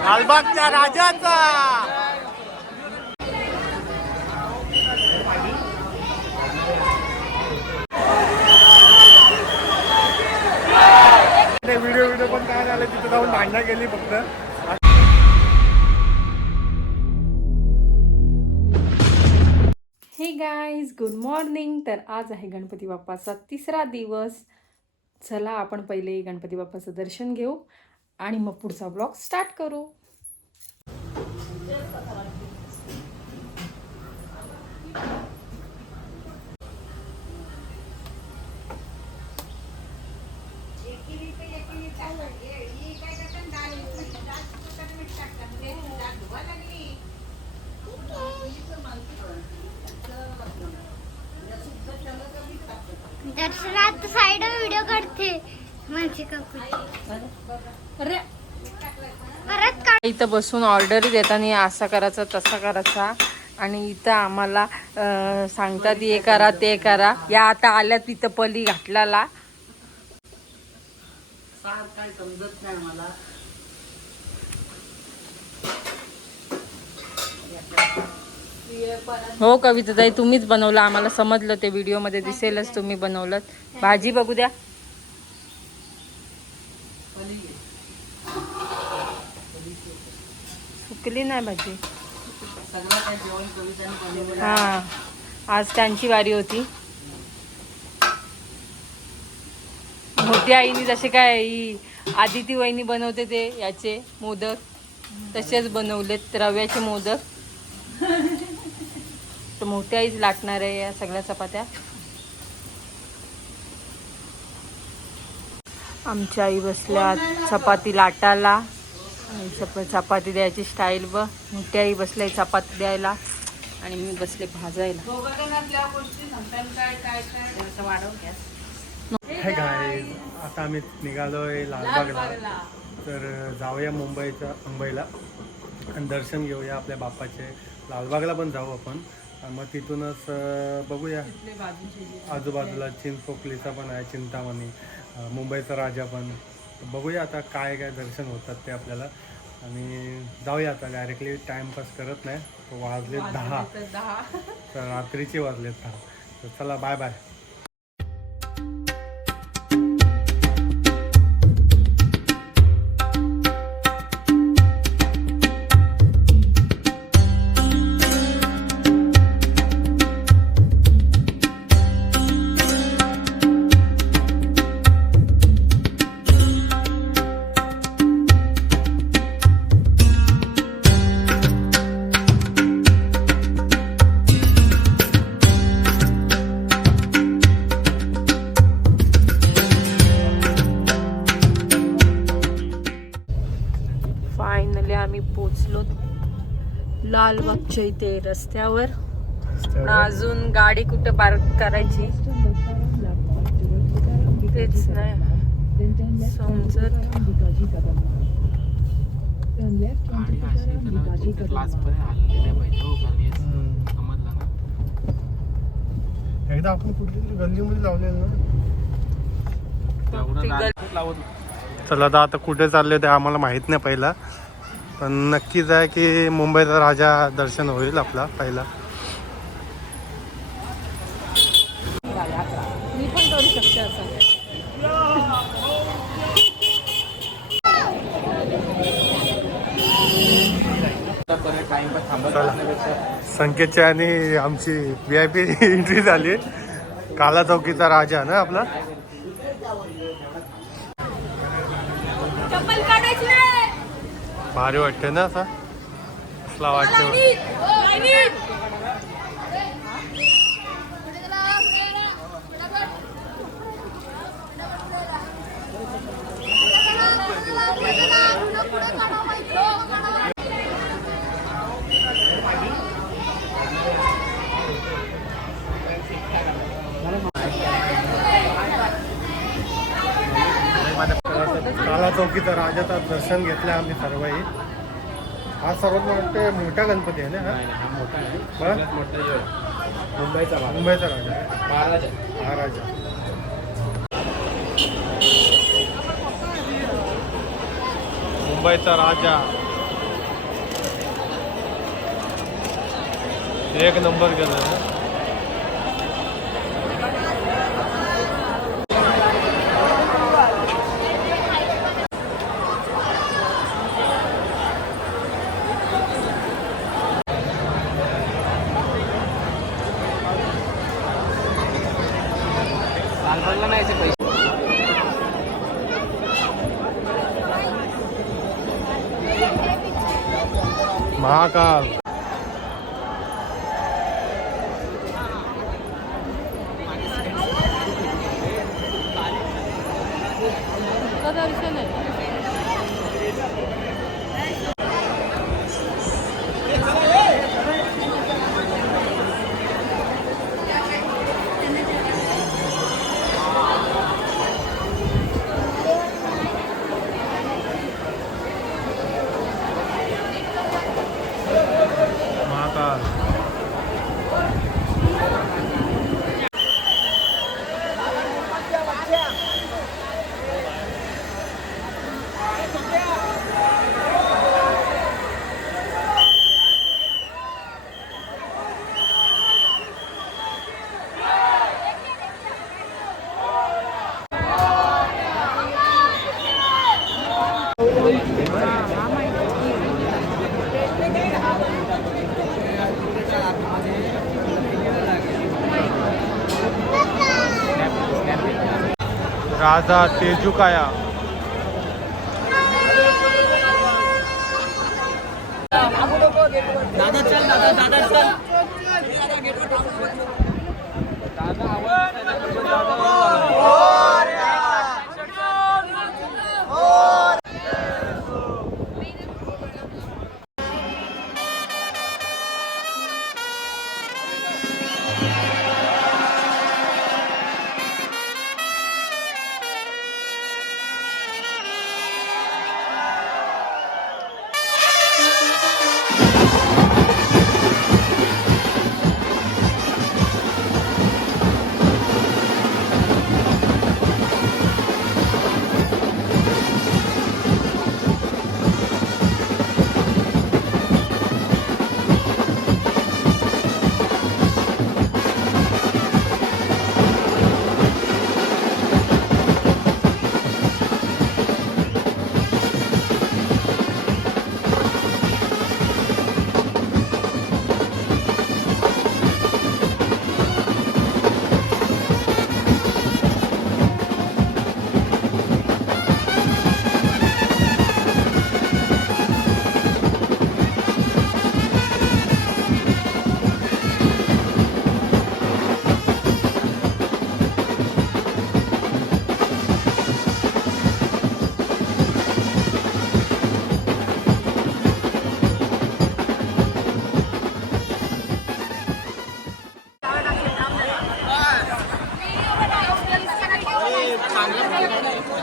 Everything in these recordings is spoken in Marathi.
लालबागच्या राजाचा व्हिडिओ पण काय झालं तिथे जाऊन भांडणं केली फक्त. हे गाईज गुड मॉर्निंग. तर आज आहे गणपती बाप्पाचा तिसरा दिवस. चला आपण पहिले गणपती बाप्पाचं दर्शन घेऊ आणि मग पुढचा ब्लॉग स्टार्ट करू. दर्शनात साइड व्हिडिओ काढते माझे परत इथं बसून ऑर्डर देताना असा करायचा तसा करायचा आणि इथं आम्हाला सांगतात हे करा ते करा. या आता आल्यात तिथं पली घातल्याला काय समजत नाही मला. हो कविता ताई तुम्हीच बनवलं, आम्हाला समजलं, ते व्हिडिओ मध्ये दिसेलच तुम्ही बनवलं. भाजी बघू द्या. सुकली नाही भाजी. हा आज त्यांची वारी होती. मोठ्या आईनी जसे काय ही आदिती वहिनी बनवते ते याचे मोदक तसेच बनवलेत रव्याचे मोदक. तर मोठ्या आईच लाटणार आहे या सगळ्या चपात्या. आमच्या आई बसल्या चपाती लाटायला आणि चपाती द्यायची स्टाईल व मोठ्या आई बसल्या चपाती द्यायला आणि मी बसले भाजायला. हे काय आता आम्ही निघालोय लालबागला. तर जाऊया मुंबईला आणि दर्शन घेऊया आपल्या बाप्पाचे. लालबागला पण जाऊ आपण. मग तिथूनच बघूया आजूबाजूला चिंचपोकलीचा पण आहे, चिंतामणी, मुंबईचा राजा पण बघूया. आता काय काय दर्शन होतात ते आपल्याला. आणि जाऊया आता डायरेक्टली. टाईमपास करत नाही. वाजलेत 10 तर रात्रीचे वाजलेत 10. तर चला बाय बाय. फायनली आम्ही पोचलो लालबागच्या इथे रस्त्यावर. अजून गाडी कुठे पार्क करायची तेच नाही समजत. एकदा आपण कुठली गल्लीमध्ये लावलेलं ना. चला आता कुठे चालले ते आम्हाला माहित नाही पहिला, पण नक्कीच आहे की मुंबईचा राजा दर्शन होईल आपला पहिला. मी पण करू शकते असं. संकेतची आणि आमची VIP एंट्री झाली. काला चौकीचा राजा ना आपला. भारी वाटते ना असा. कसला वाटते. काला चौकीचा राजाचा दर्शन घेतलं आम्ही सर्वही. हा सर्वात मोठा गणपती आहे ना. हा मोठा आहे. मुंबईचा राजा महाराजा. मुंबईचा राजा एक नंबर केलं. महाकाल. महाकाल. राजा तेजुकाया.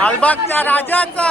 लालबागच्या राजाचा.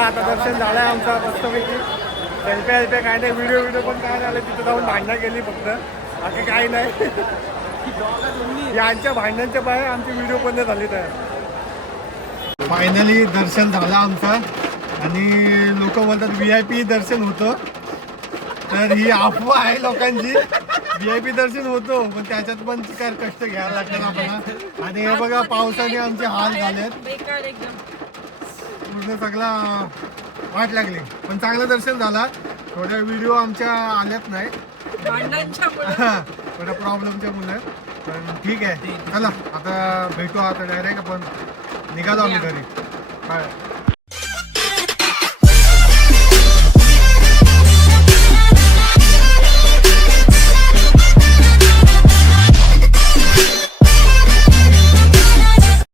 आता दर्शन झालंय आमचा मस्तपैकी. सेल्फ्या काय नाही, व्हिडिओ पण काय झालं, तिथं जाऊन भांडणं केली फक्त, बाकी काही नाही. यांच्या भांडणांच्या बाहेर आमची व्हिडिओ पण नाही झाली तर. फायनली दर्शन झालं आमचं आणि लोक बोलतात VIP दर्शन होतं, तर ही अफवा आहे लोकांची. VIP दर्शन होतो पण त्याच्यात पण काय कष्ट घ्यायला लागतात आपल्याला. आणि हे बघा पावसाने आमचे हाल झालेत, पूर्ण सगळा वाट लागली. पण चांगलं दर्शन झाला. थोड्या व्हिडिओ आमच्या आल्यात नाही थोड्या प्रॉब्लेमच्या मुळे, पण ठीक आहे. चला आता भेटू, आता डायरेक्ट आपण निघालो आम्ही घरी. काय